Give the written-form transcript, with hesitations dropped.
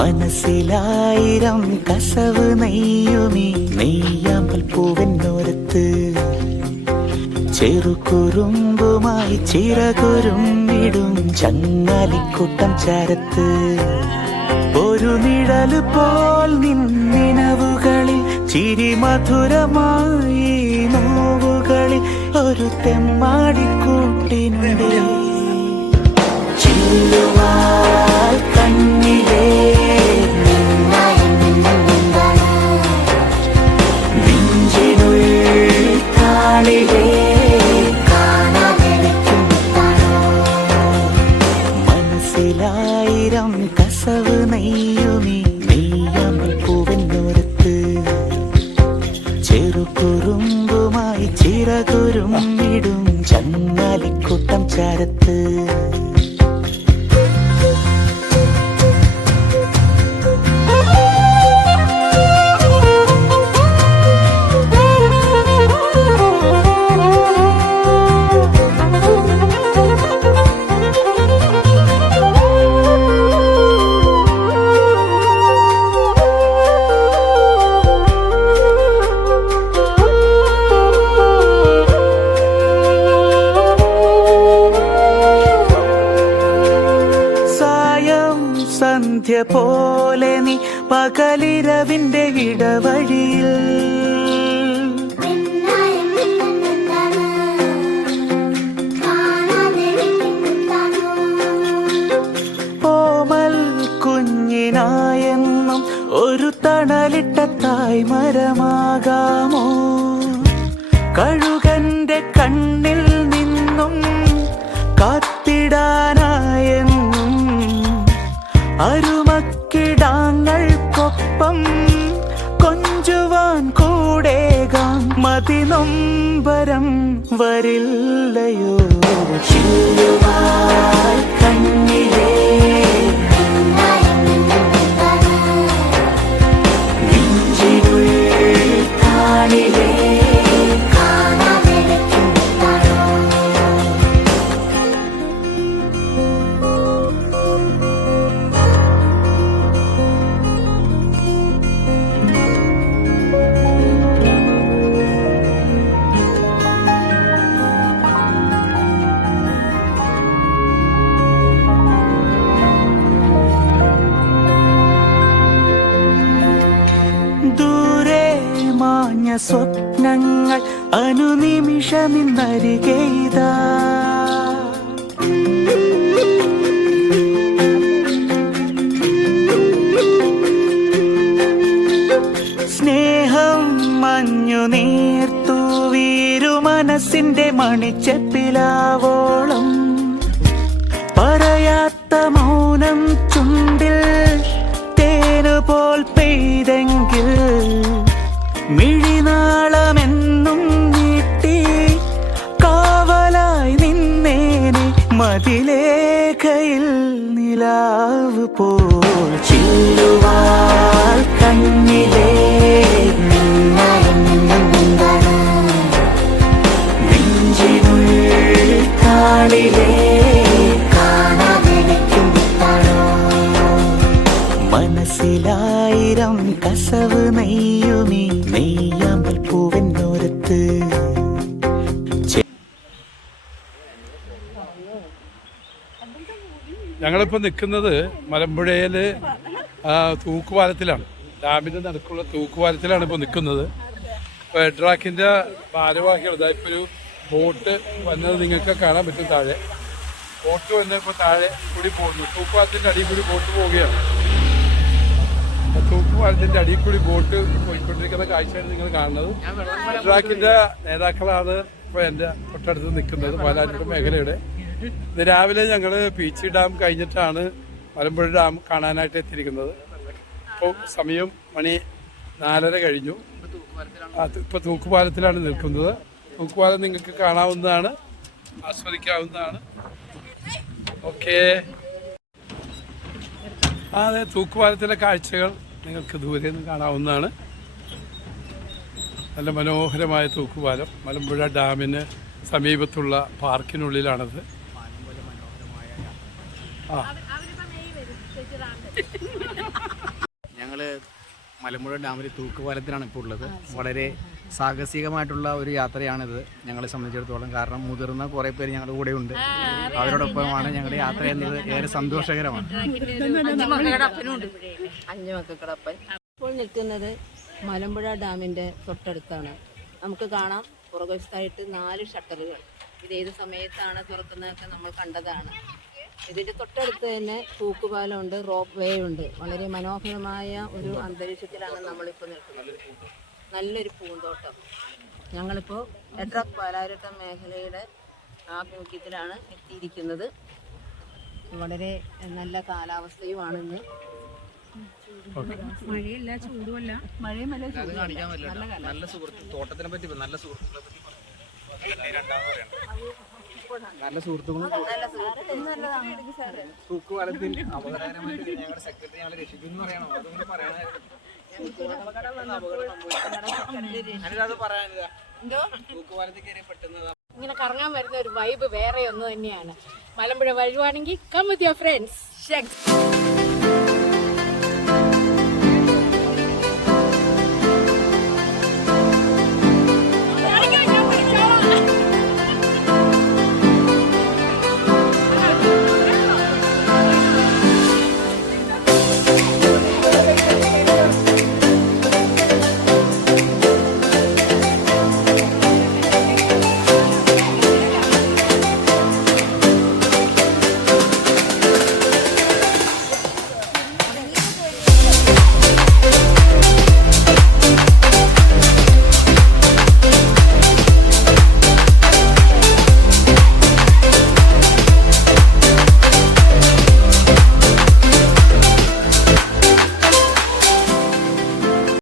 മനസ്സിലായിരം കസവ് നെയ്യുമീ നെയ്യാമ്പൽ പൂവെന്നോരത്ത് ചെറുകുറുമ്പുമായി ചിറകുരുമ്പിടും ചങ്ങാലിക്കൂട്ടം ചാരത്ത് ഒരു നിഴല് പോൽ നിന്നിനവുകളിൽ ചിരി മധുരമായി നോവുകളിൽ ഒരു തെമ്മാടിക്കൂട്ടിനുണ്ട് ചില്ലുവാൽ കണ്ണിലേ നെഞ്ചിനുള്ളിൽ താളിലേ മനസ്സിലായിരം കസവ് നെയ്യുമീ നെയ്യാമ്പൽ പൂവെന്നോരത്ത് ചെറുകുറുമ്പുമായി ചിറകുരുമ്പിടും ചങ്ങാലിക്കൂട്ടം ചാരത്ത് സന്ധ്യ പോലെ നീ പകലിരവിന്റെ ഇടവഴിയിൽ ഓമൽ കുഞ്ഞിനായെന്നും ഒരു തണലിട്ട തായ്മരമാകാമോ കഴുകന്റെ കണ്ണിൽ നിന്നും കാത്തിടാനായെന്നും അരുമക്കിടാങ്ങൾക്കൊപ്പം കൊഞ്ചുവാൻ കൂടേകാം മതിനൊമ്പരം വരില്ലയോ ചില്ലുവാൽ കണ്ണിലേ നെഞ്ചിനുള്ളിൽ താളിലേ സ്വപ്നങ്ങൾ അനുനിമിഷമിന്നരികെയ്താ സ്നേഹം മഞ്ഞു നീർത്തു വീരു മനസ്സിന്റെ മണിച്ചെപ്പിലാവോളം പറയാത്ത മൗനം ചുണ്ടിൽ തേനുപോൽ പെയ്തെങ്കിൽ മിഴിനാളമെന്നും നീട്ടി കാവലായി നിന്നേനെ മതിലേഖയിൽ നിലാവ് പോൽ ചില്ലുവാൽ കണ്ണിലേ നെഞ്ചിനുള്ളിൽ താളിലേ മനസ്സിലായിരം കസവ് നെയ്യുമീ നെയ്യാമ്പൽ പൂവെന്നോരത്ത് ഞങ്ങളിപ്പോൾ നിൽക്കുന്നത് മലമ്പുഴയിൽ തൂക്കുപാലത്തിലാണ്. ഡാമിൻ്റെ നടുക്കുള്ള തൂക്കുപാലത്തിലാണ് ഇപ്പോൾ നിൽക്കുന്നത്. ഇപ്പോൾ എഡ്രാക്കിൻ്റെ ഭാരവാഹികൾ ഇപ്പോൾ ഒരു ബോട്ട് വന്നത് നിങ്ങൾക്ക് കാണാൻ പറ്റും. താഴെ ബോട്ട് വന്നപ്പോൾ താഴെ കൂടി പോകുന്നു. തൂക്കുപാലത്തിൻ്റെ അടിയിൽ കൂടി ബോട്ട് പോവുകയാണ്. തൂക്കുപാലത്തിൻ്റെ അടിയിൽ കൂടി ബോട്ട് പോയിക്കൊണ്ടിരിക്കുന്ന കാഴ്ചയാണ് നിങ്ങൾ കാണുന്നത്. എഡ്രാക്കിൻ്റെ നേതാക്കളാണ് ഇപ്പോൾ എൻ്റെ തൊട്ടടുത്ത് നിൽക്കുന്നത്, പാലാരിവട്ടം മേഖലയുടെ. ഇത് രാവിലെ ഞങ്ങൾ പീച്ചി ഡാം കഴിഞ്ഞിട്ടാണ് മലമ്പുഴ ഡാം കാണാനായിട്ട് എത്തിയിരിക്കുന്നത്. ഇപ്പോൾ സമയം മണി 4:30 കഴിഞ്ഞു. ഇപ്പോൾ തൂക്കുപാലത്തിലാണ് നിൽക്കുന്നത്. തൂക്കുപാലം നിങ്ങൾക്ക് കാണാവുന്നതാണ്, ആസ്വദിക്കാവുന്നതാണ്. ഓക്കെ, അതെ, തൂക്കുപാലത്തിലെ കാഴ്ചകൾ നിങ്ങൾക്ക് ദൂരെ നിന്ന് കാണാവുന്നതാണ്. നല്ല മനോഹരമായ തൂക്കുപാലം മലമ്പുഴ ഡാമിന് സമീപത്തുള്ള പാർക്കിനുള്ളിലാണത്. ആ മലമ്പുഴ ഡാമിൽ തൂക്കുപാലത്തിലാണ് ഇപ്പോൾ ഉള്ളത്. വളരെ സാഹസികമായിട്ടുള്ള ഒരു യാത്രയാണിത് ഞങ്ങളെ സംബന്ധിച്ചിടത്തോളം. കാരണം മുതിർന്ന കുറേ പേര് ഞങ്ങളുടെ കൂടെ ഉണ്ട്. അവരോടൊപ്പമാണ് ഞങ്ങളുടെ യാത്ര എന്നത് ഏറെ സന്തോഷകരമാണ്. 5 മക്കളപ്പൻ. ഇപ്പോൾ നിൽക്കുന്നത് മലമ്പുഴ ഡാമിൻ്റെ തൊട്ടടുത്താണ്. നമുക്ക് കാണാം പുറകുവശത്തായിട്ട് 4 ഷട്ടറുകൾ. ഇത് ഏത് സമയത്താണ് തുറക്കുന്നതൊക്കെ നമ്മൾ കണ്ടതാണ്. ഇതിൻ്റെ തൊട്ടടുത്ത് തന്നെ തൂക്കുപാലമുണ്ട്, റോപ്പ് വേ ഉണ്ട്. വളരെ മനോഹരമായ ഒരു അന്തരീക്ഷത്തിലാണ് നമ്മളിപ്പോൾ നിൽക്കുന്നത്. നല്ലൊരു പൂന്തോട്ടം. ഞങ്ങളിപ്പോൾ എഡ്രക് പാലാരിവട്ടം മേഖലയുടെ ആഭിമുഖ്യത്തിലാണ് എത്തിയിരിക്കുന്നത്. വളരെ നല്ല കാലാവസ്ഥയുമാണിന്ന്. മഴയില്ല, ചൂടുമല്ല. മഴയുമല്ല, നല്ല സുഹൃത്ത് തോട്ടത്തിനെ പറ്റി നല്ല സുഹൃത്തുക്കളെ പറ്റി നല്ല സുഹൃത്തുക്കളും തൂക്കുപാലത്തിൽ അപകടകരമായിട്ട് ഞങ്ങളുടെ സെക്രട്ടറി ഞങ്ങളെ രക്ഷിക്കുന്നു പറയണോ? അതൊന്നും പറയാനായിരുന്നു. തൂക്കുപാലത്തിൽ കയറി പെട്ടെന്ന് ഇങ്ങനെ കറങ്ങാൻ വരുന്ന ഒരു വൈബ് വേറെ ഒന്ന് തന്നെയാണ്. മലമ്പുഴ വരുവാണെങ്കിൽ കം വിത്ത് യുവർ ഫ്രണ്ട്സ്.